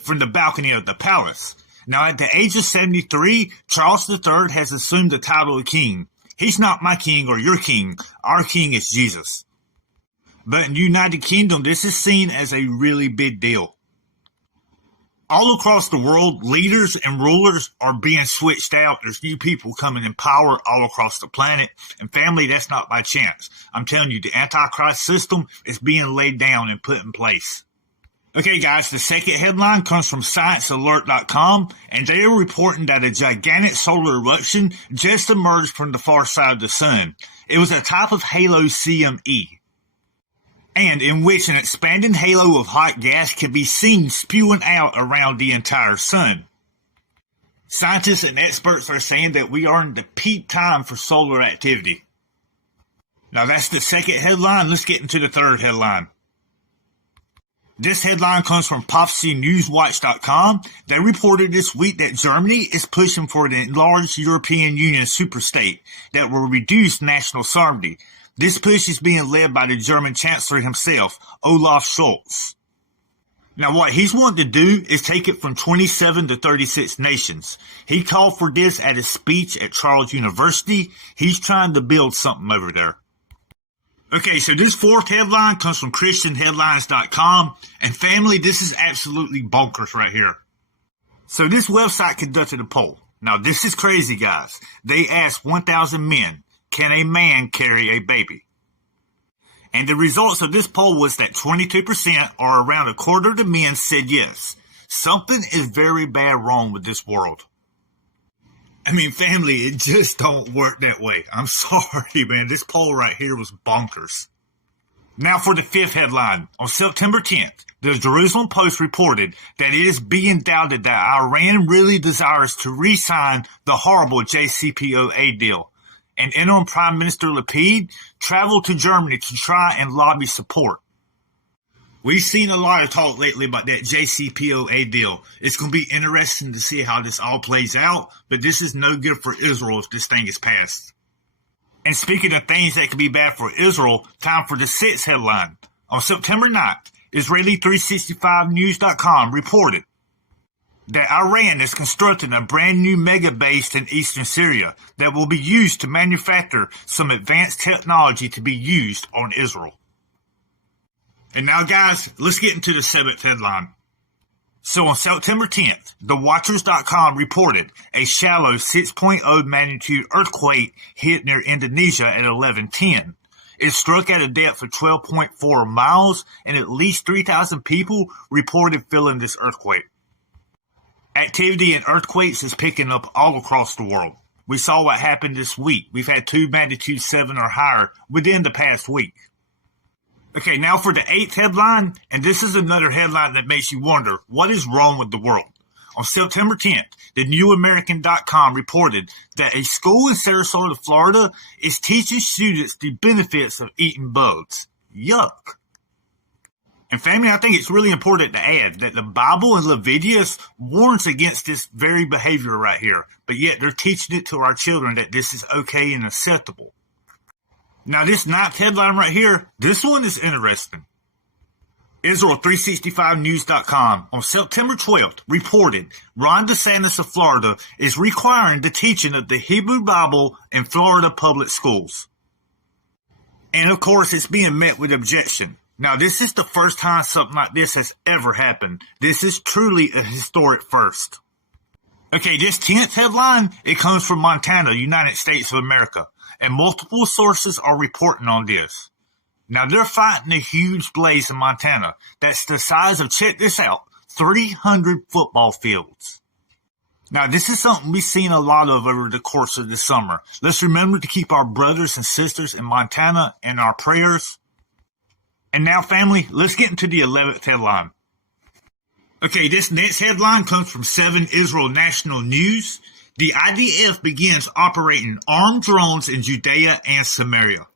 from the balcony of the palace. Now, at the age of 73, Charles III has assumed the title of king. He's not my king or your king. Our king is Jesus. But in the United Kingdom, this is seen as a really big deal. All across the world, leaders and rulers are being switched out. There's new people coming in power all across the planet. And family, that's not by chance. I'm telling you, the Antichrist system is being laid down and put in place. Okay, guys, the second headline comes from ScienceAlert.com, and they are reporting that a gigantic solar eruption just emerged from the far side of the sun. It was a type of halo CME, and in which an expanding halo of hot gas can be seen spewing out around the entire sun. Scientists and experts are saying that we are in the peak time for solar activity. Now, that's the second headline. Let's get into the third headline. This headline comes from ProphecyNewsWatch.com. They reported this week that Germany is pushing for an enlarged European Union superstate that will reduce national sovereignty. This push is being led by the German Chancellor himself, Olaf Scholz. Now, what he's wanting to do is take it from 27 to 36 nations. He called for this at his speech at Charles University. He's trying to build something over there. Okay, so this fourth headline comes from ChristianHeadlines.com, and family, this is absolutely bonkers right here. So this website conducted a poll. Now, this is crazy, guys. They asked 1,000 men, can a man carry a baby? And the results of this poll was that 22%, or around a quarter of the men, said yes. Something is very bad wrong with this world. I mean, family, it just don't work that way. I'm sorry, man. This poll right here was bonkers. Now for the fifth headline. On September 10th, the Jerusalem Post reported that it is being doubted that Iran really desires to re-sign the horrible JCPOA deal. And interim Prime Minister Lapid traveled to Germany to try and lobby support. We've seen a lot of talk lately about that JCPOA deal. It's going to be interesting to see how this all plays out, but this is no good for Israel if this thing is passed. And speaking of things that could be bad for Israel, time for the sixth headline. On September 9th, Israeli365news.com reported that Iran is constructing a brand new mega base in eastern Syria that will be used to manufacture some advanced technology to be used on Israel. And now, guys, let's get into the seventh headline. So on September 10th, TheWatchers.com reported a shallow 6.0 magnitude earthquake hit near Indonesia at 11:10. It struck at a depth of 12.4 miles, and at least 3,000 people reported feeling this earthquake. Activity in earthquakes is picking up all across the world. We saw what happened this week. We've had 2 magnitude 7 or higher within the past week. Okay, now for the eighth headline, and this is another headline that makes you wonder, what is wrong with the world? On September 10th, the NewAmerican.com reported that a school in Sarasota, Florida is teaching students the benefits of eating bugs. Yuck. And family, I think it's really important to add that the Bible in Leviticus warns against this very behavior right here, but yet they're teaching it to our children that this is okay and acceptable. Now, this ninth headline right here, this one is interesting. Israel365news.com on September 12th reported Ron DeSantis of Florida is requiring the teaching of the Hebrew Bible in Florida public schools. And of course, it's being met with objection. Now, this is the first time something like this has ever happened. This is truly a historic first. Okay, this 10th headline, it comes from Montana, United States of America. And multiple sources are reporting on this. Now, they're fighting a huge blaze in Montana that's the size of, check this out, 300 football fields. Now, this is something we've seen a lot of over the course of the summer. Let's remember to keep our brothers and sisters in Montana in our prayers. And now, family, let's get into the 11th headline. Okay, this next headline comes from 7 Israel National News. The IDF begins operating armed drones in Judea and Samaria.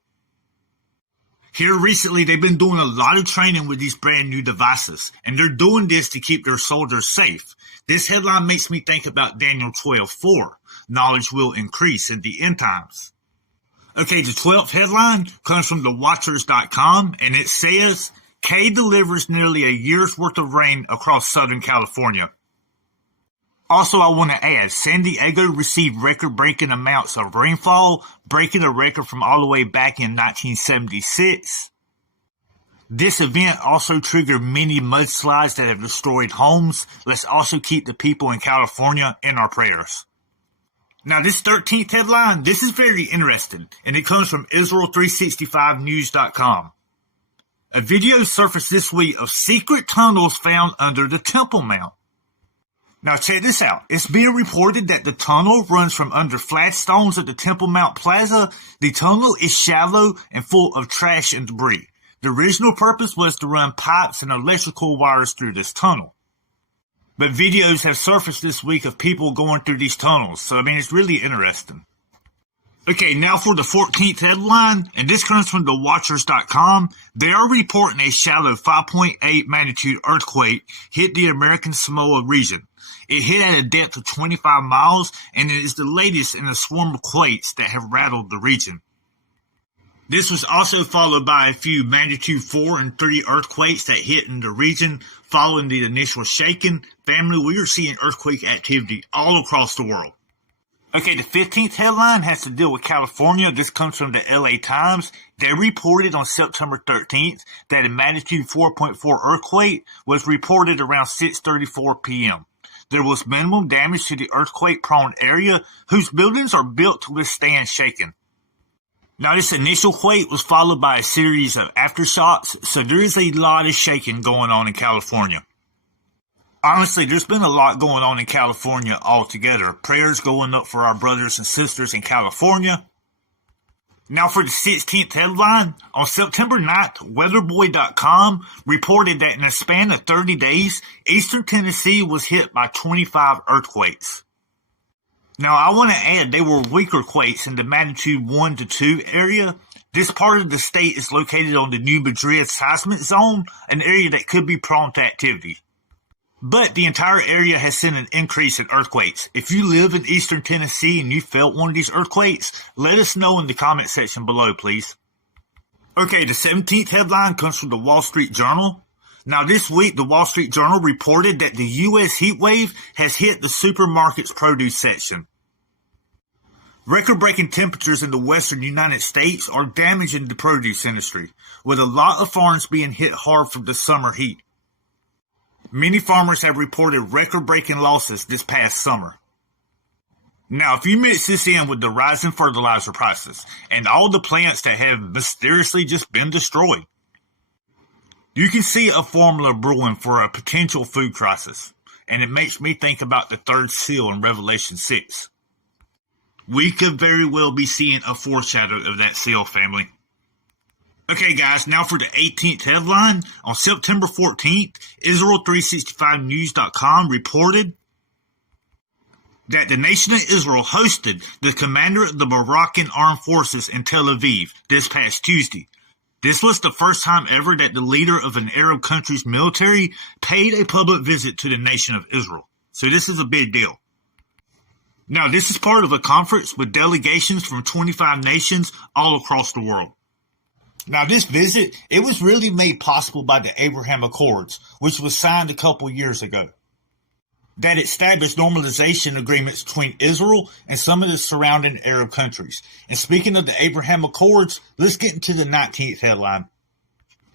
Here recently, they've been doing a lot of training with these brand new devices, and they're doing this to keep their soldiers safe. This headline makes me think about Daniel 12:4. Knowledge will increase in the end times. Okay, the 12th headline comes from TheWatchers.com, and it says, K delivers nearly a year's worth of rain across Southern California. Also, I want to add, San Diego received record-breaking amounts of rainfall, breaking a record from all the way back in 1976. This event also triggered many mudslides that have destroyed homes. Let's also keep the people in California in our prayers. Now, this 13th headline, this is very interesting, and it comes from Israel365news.com. A video surfaced this week of secret tunnels found under the Temple Mount. Now check this out. It's being reported that the tunnel runs from under flagstones at the Temple Mount Plaza. The tunnel is shallow and full of trash and debris. The original purpose was to run pipes and electrical wires through this tunnel. But videos have surfaced this week of people going through these tunnels, so it's really interesting. Okay, now for the 14th headline, and this comes from thewatchers.com. They are reporting a shallow 5.8 magnitude earthquake hit the American Samoa region. It hit at a depth of 25 miles, and it is the latest in a swarm of quakes that have rattled the region. This was also followed by a few magnitude 4 and 3 earthquakes that hit in the region following the initial shaking. Family, we are seeing earthquake activity all across the world. Okay, the 15th headline has to deal with California. This comes from the LA Times. They reported on September 13th that a magnitude 4.4 earthquake was reported around 6:34 p.m. There was minimum damage to the earthquake-prone area, whose buildings are built to withstand shaking. Now, this initial quake was followed by a series of aftershocks, so there is a lot of shaking going on in California. Honestly, there's been a lot going on in California altogether. Prayers going up for our brothers and sisters in California. Now for the 16th headline, on September 9th, weatherboy.com reported that in a span of 30 days, Eastern Tennessee was hit by 25 earthquakes. Now I want to add they were weaker quakes in the magnitude 1 to 2 area. This part of the state is located on the New Madrid seismic zone, an area that could be prone to activity. But the entire area has seen an increase in earthquakes. If you live in Eastern Tennessee and you felt one of these earthquakes, let us know in the comment section below, please. Okay, the 17th headline comes from the Wall Street Journal. Now this week, the Wall Street Journal reported that the U.S. heat wave has hit the supermarket's produce section. Record-breaking temperatures in the western United States are damaging the produce industry, with a lot of farms being hit hard from the summer heat. Many farmers have reported record-breaking losses this past summer. Now, if you mix this in with the rising fertilizer prices and all the plants that have mysteriously just been destroyed, you can see a formula brewing for a potential food crisis, and it makes me think about the third seal in Revelation 6. We could very well be seeing a foreshadow of that seal, family. Okay, guys, now for the 18th headline. On September 14th, Israel365news.com reported that the nation of Israel hosted the commander of the Moroccan Armed Forces in Tel Aviv this past Tuesday. This was the first time ever that the leader of an Arab country's military paid a public visit to the nation of Israel. So this is a big deal. Now, this is part of a conference with delegations from 25 nations all across the world. Now, this visit, it was really made possible by the Abraham Accords, which was signed a couple years ago. That established normalization agreements between Israel and some of the surrounding Arab countries. And speaking of the Abraham Accords, let's get into the 19th headline.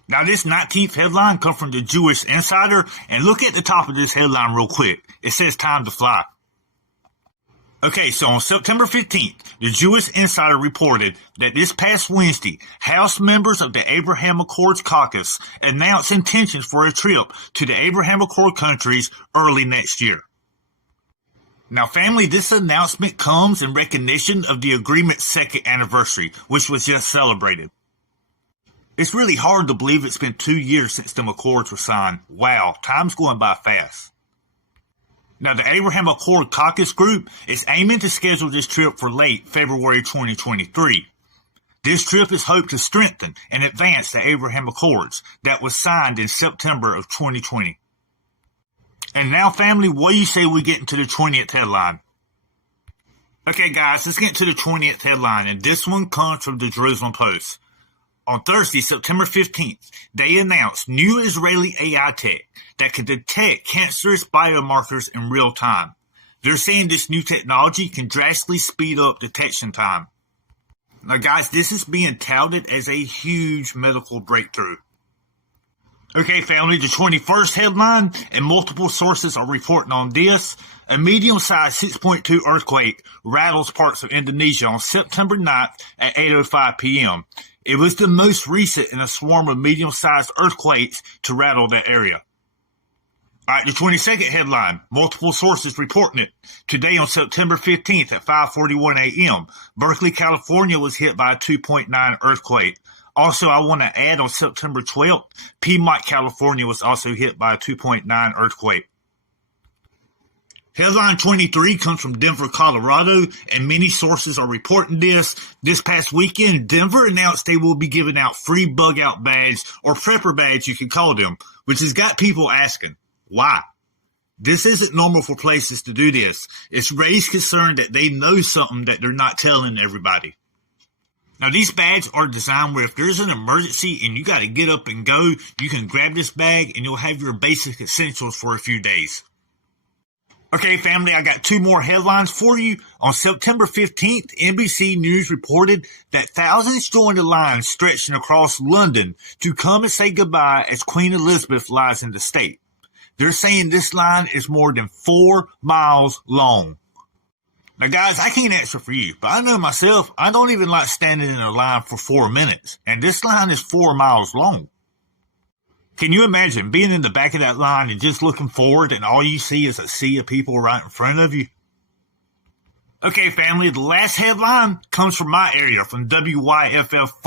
Now, this 19th headline comes from the Jewish Insider, and look at the top of this headline real quick. It says time to fly. Okay, so on September 15th, the Jewish Insider reported that this past Wednesday, House members of the Abraham Accords caucus announced intentions for a trip to the Abraham Accord countries early next year. Now, family, this announcement comes in recognition of the agreement's second anniversary, which was just celebrated. It's really hard to believe it's been 2 years since the Accords were signed. Wow, time's going by fast. Now, the Abraham Accord Caucus Group is aiming to schedule this trip for late February 2023. This trip is hoped to strengthen and advance the Abraham Accords that was signed in September of 2020. And now, family, what do you say we get into the 20th headline? Okay, guys, let's get to the 20th headline, and this one comes from the Jerusalem Post. On Thursday, September 15th, they announced new Israeli AI tech that can detect cancerous biomarkers in real time. They're saying this new technology can drastically speed up detection time. Now guys, this is being touted as a huge medical breakthrough. Okay, family, the 21st headline, and multiple sources are reporting on this. A medium-sized 6.2 earthquake rattles parts of Indonesia on September 9th at 8:05 p.m. It was the most recent in a swarm of medium-sized earthquakes to rattle that area. Alright, the 22nd headline, multiple sources reporting it. Today on September 15th at 5:41 a.m., Berkeley, California was hit by a 2.9 earthquake. Also, I want to add on September 12th, Piedmont, California was also hit by a 2.9 earthquake. Headline 23 comes from Denver, Colorado, and many sources are reporting this. This past weekend, Denver announced they will be giving out free bug-out badge, or prepper badge you can call them, which has got people asking, why? This isn't normal for places to do this. It's raised concern that they know something that they're not telling everybody. Now, these bags are designed where if there's an emergency and you got to get up and go, you can grab this bag and you'll have your basic essentials for a few days. Okay, family, I got two more headlines for you. On September 15th, NBC News reported that thousands joined a line stretching across London to come and say goodbye as Queen Elizabeth lies in the state. They're saying this line is more than 4 miles long. Now, guys, I can't answer for you, but I know myself, I don't even like standing in a line for 4 minutes, and this line is 4 miles long. Can you imagine being in the back of that line and just looking forward and all you see is a sea of people right in front of you? Okay, family, the last headline comes from my area, from WYFF